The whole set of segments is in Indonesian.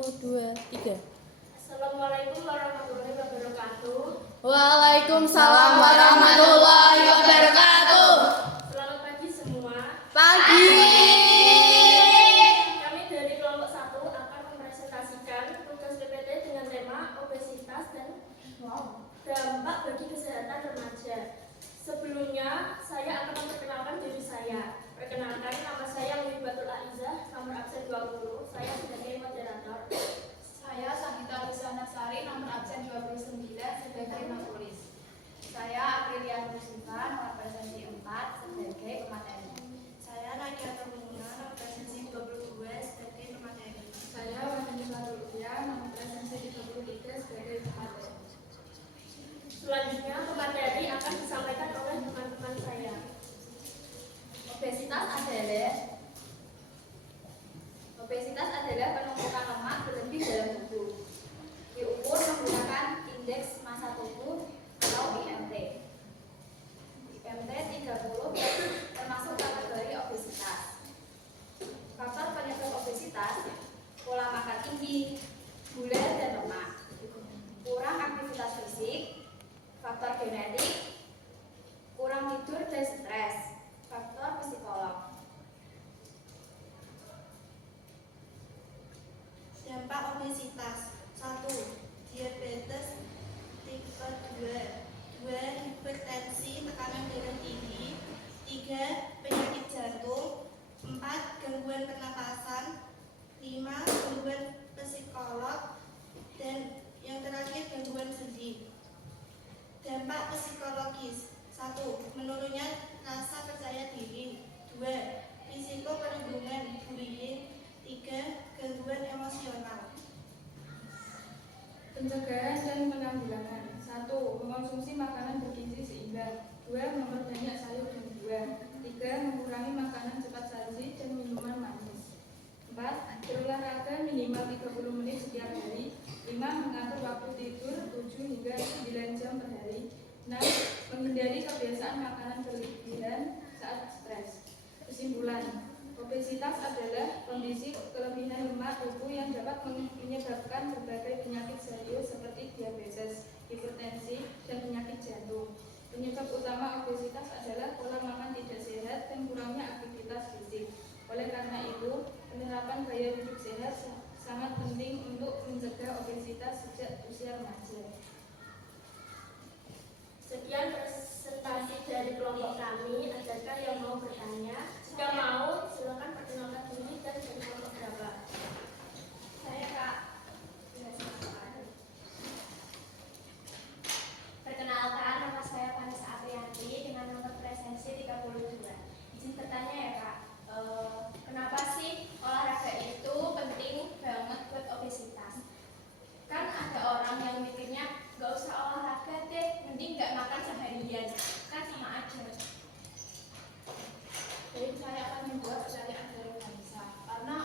2, 3. Assalamualaikum warahmatullahi wabarakatuh. Waalaikumsalam warahmatullahi wabarakatuh. Selamat pagi semua. Pagi. Kami dari kelompok 1 akan mempresentasikan tugas PPT dengan tema obesitas dan dampak bagi kesehatan remaja. Sebelumnya, saya akan memperkenalkan diri saya. Perkenalkan, nama saya Muhibatul Aizah, nomor absen 20. Saya sebagai moderator. Saya Sanggita Lusanasari, nomor absen 29 sebagai penulis. Saya Aprilia Nursifa, nomor presensi 4 sebagai pemateri. Saya Nadia Termina, nomor presensi 22 sebagai pemateri. Saya Wahyu Lucia, nomor presensi 33 sebagai pemateri. Selanjutnya, pemateri akan disampaikan oleh teman-teman saya. Obesitas adalah penumpukan lemak berlebih dalam tubuh. Diukur menggunakan indeks massa tubuh atau IMT. IMT 30 termasuk kategori obesitas. Faktor penyebab obesitas: pola makan tinggi, gula dan lemak, kurang aktivitas fisik, faktor genetik, kurang tidur dan stres, faktor psikolog. Dampak obesitas: 1. Diabetes tipe 2, 2. Hipertensi, tekanan darah tinggi, 3. Penyakit jantung, 4. Gangguan pernapasan, 5. Gangguan psikolog, dan yang terakhir gangguan sendi. Dampak psikologis: 1. Menurunnya rasa percaya diri, 2. Risiko perundungan bullying, 3. Gangguan emosional. Pencegahan dan penanggulangan: 1. Mengonsumsi makanan bergizi seimbang, 2. memperbanyak sayur dan buah, 3. mengurangi makanan cepat saji dan minuman manis, 4. berolahraga minimal 30 menit setiap hari, 5. mengatur waktu tidur 7 hingga 9 jam per hari, 6. menghindari kebiasaan makanan berlebihan saat stres. Kesimpulan: obesitas adalah kondisi kelebihan lemak tubuh yang dapat menyebabkan berbagai penyakit serius seperti diabetes, hipertensi, dan penyakit jantung. Penyebab utama obesitas adalah pola makan tidak sehat dan kurangnya aktivitas fisik. Oleh karena itu, penerapan gaya hidup sehat sangat penting untuk mencegah obesitas sejak usia remaja. Sekian presentasi dari kelompok kami. Adakah yang mau bertanya? Jika mau, silakan perkenalkan diri dan dari kelompok berapa. Saya Kak. Perkenalkan, nama saya Vanessa Aprianti dengan nomor presensi 32. Izin bertanya ya Kak, kenapa sih olahraga itu penting banget buat obesitas? Kan ada orang yang mikirnya gak usah olahraga deh, mending gak makan seharian, kan sama aja. Jadi saya akan membuat percayaan dari Vanessa, karena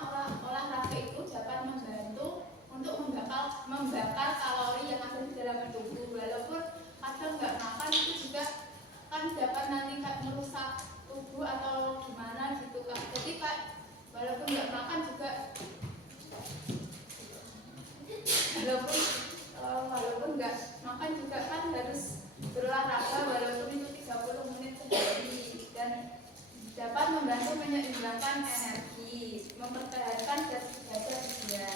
olahraga itu dapat membantu untuk membakar kalori yang ada di dalam tubuh. Walaupun kadang nggak makan itu juga kan dapat nanti merusak tubuh atau gimana gitu Kak. Jadi Kak, walaupun nggak makan juga walaupun nggak makan juga kan harus berolahraga walaupun itu 30 menit sehari, dan dapat membantu menyeimbangkan energi, mempertahankan berat badan. Ya,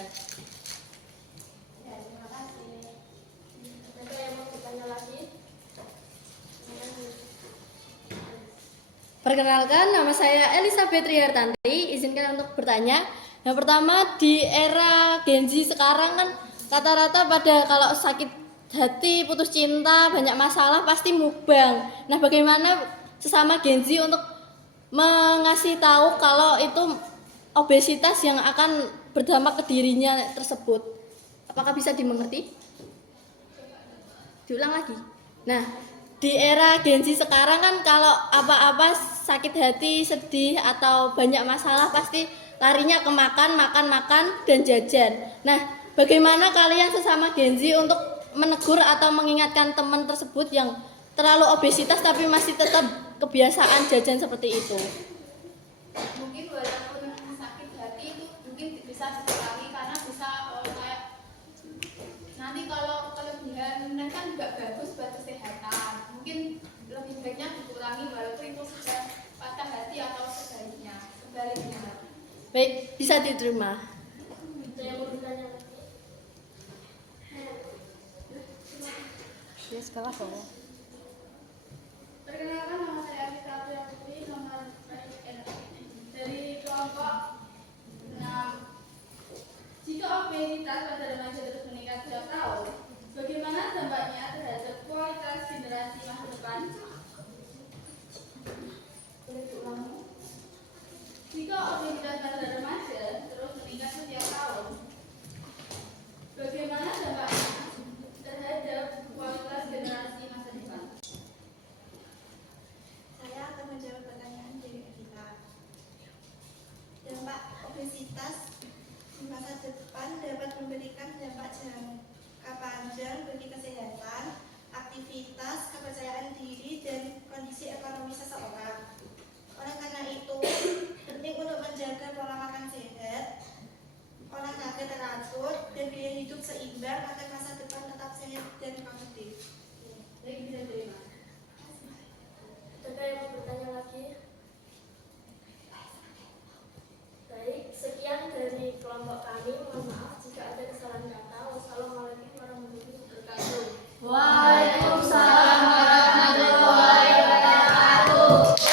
terima kasih. Ada yang mau bertanya lagi? Perkenalkan, nama saya Elizabeth Rihartanti. Izinkan untuk bertanya. Yang pertama, di era Gen Z sekarang kan rata-rata pada kalau sakit hati, putus cinta, banyak masalah pasti mukbang. Nah, bagaimana sesama Gen Z untuk mengasih tahu kalau itu obesitas yang akan berdampak ke dirinya tersebut? Apakah bisa dimengerti? Diulang lagi. Nah, di era Gen Z sekarang kan kalau apa-apa sakit hati, sedih atau banyak masalah pasti larinya ke makan, dan jajan. Nah, bagaimana kalian sesama Gen Z untuk menegur atau mengingatkan teman tersebut yang terlalu obesitas tapi masih tetap kebiasaan jajan seperti itu? Mungkin walaupun sakit hati itu mungkin bisa dikurangi karena bisa nggak bagus buat kesehatan. Mungkin lebih baiknya dikurangi walaupun itu sudah patah hati atau sebaliknya. Baik, bisa diterima. Saya mau bertanya lagi. Perkenalkan, nama saya Arita Putri, nomor dari kelompok 6. Jika obesitas pada remaja terus meningkat setiap tahun, bagaimana dampaknya terhadap kualitas generasi masa depan? Boleh diulang? Jika obesitas pada remaja terus meningkat setiap tahun, bagaimana dampaknya terhadap kualitas generasi masa depan? Saya akan menjawab pertanyaan dari Evita. Dampak obesitas di masa depan dapat memberikan dampak jangka panjang bagi kesehatan, aktivitas, kepercayaan diri, dan kondisi ekonomi seseorang. Oleh karena itu, penting untuk menjaga pola makan sehat, olahraga teratur, dan gaya hidup seimbang agar masa depan tetap sehat dan produktif. Baik, bisa terima. Ada yang mau bertanya lagi? Baik, sekian dari kelompok kami. Mohon maaf jika ada kesalahan kata. Wassalamualaikum warahmatullahi wabarakatuh. Waalaikumsalam warahmatullahi wabarakatuh.